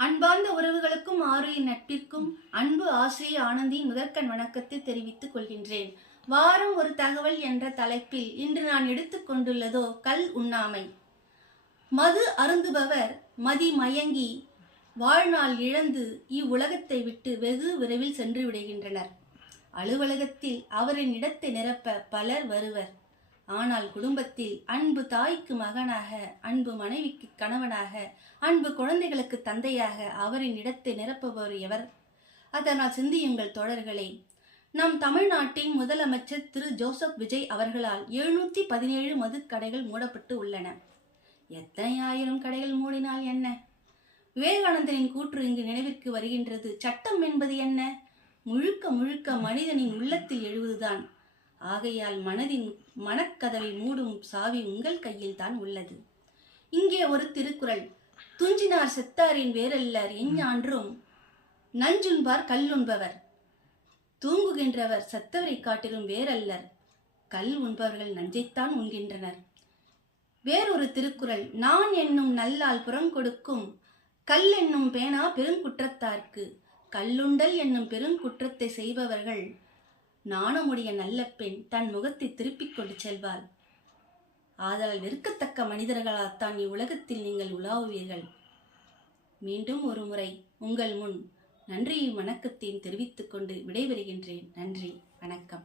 அன்பார்ந்த உறவுகளுக்கும் ஆருயின் நட்பிற்கும் அன்பு ஆசிரிய ஆனந்தியின் முதற்கண் வணக்கத்தை தெரிவித்துக் கொள்கின்றேன். வாரம் ஒரு தகவல் என்ற தலைப்பில் இன்று நான் எடுத்துக்கொண்டுள்ளதோ கல் உண்ணாமை. மது அருந்துபவர் மதி மயங்கி வாழ்நாள் இழந்து இவ்வுலகத்தை விட்டு வெகு விரைவில் சென்று விடுகின்றனர். அலுவலகத்தில் அவரின் இடத்தை நிரப்ப பலர் வருவர். ஆனால் குடும்பத்தில் அன்பு தாய்க்கு மகனாக, அன்பு மனைவிக்கு கணவனாக, அன்பு குழந்தைகளுக்கு தந்தையாக அவரின் இடத்தை நிரப்புபவர் எவர்? அதனால் சிந்தியுங்கள் தோழர்களே. நம் தமிழ்நாட்டின் முதலமைச்சர் திரு ஜோசப் விஜய் அவர்களால் 717 மதுக்கடைகள் மூடப்பட்டு உள்ளன. எத்தனை ஆயிரம் கடைகள் மூடினால் என்ன? விவேகானந்தரின் கூற்று இங்கு நினைவிற்கு வருகின்றது. சட்டம் என்பது என்ன? முழுக்க முழுக்க மனிதனின் உள்ளத்தில் எழுவதுதான். ஆகையால் மனக்கதவை மூடும் சாவி உங்கள் கையில் தான் உள்ளது. இங்கே ஒரு திருக்குறள். துஞ்சினார் செத்தாரின் வேறல்லர் எஞ்ஞான்றும் நஞ்சுண்பார் கல்லுண்பவர். தூங்குகின்றவர் செத்தவரை காட்டிலும் வேறல்லர். கல் உண்பவர்கள் நஞ்சைத்தான் உண்கின்றனர். வேறொரு திருக்குறள். நான் என்னும் நல்லால் புறங்கொடுக்கும் கல் என்னும் பேனா பெருங்குற்றத்தார்க்கு. கல்லுண்டல் என்னும் பெருங்குற்றத்தை செய்பவர்கள் நாணமுடைய நல்ல பெண் தன் முகத்தை திருப்பிக் கொண்டு செல்வாள். ஆதலால் வெறுக்கத்தக்க மனிதர்களால்தான் இவ்வுலகத்தில் நீங்கள் உலாவுவீர்கள். மீண்டும் ஒரு முறை உங்கள் முன் நன்றியும் வணக்கத்தையும் தெரிவித்துக் கொண்டு விடைபெறுகின்றேன். நன்றி, வணக்கம்.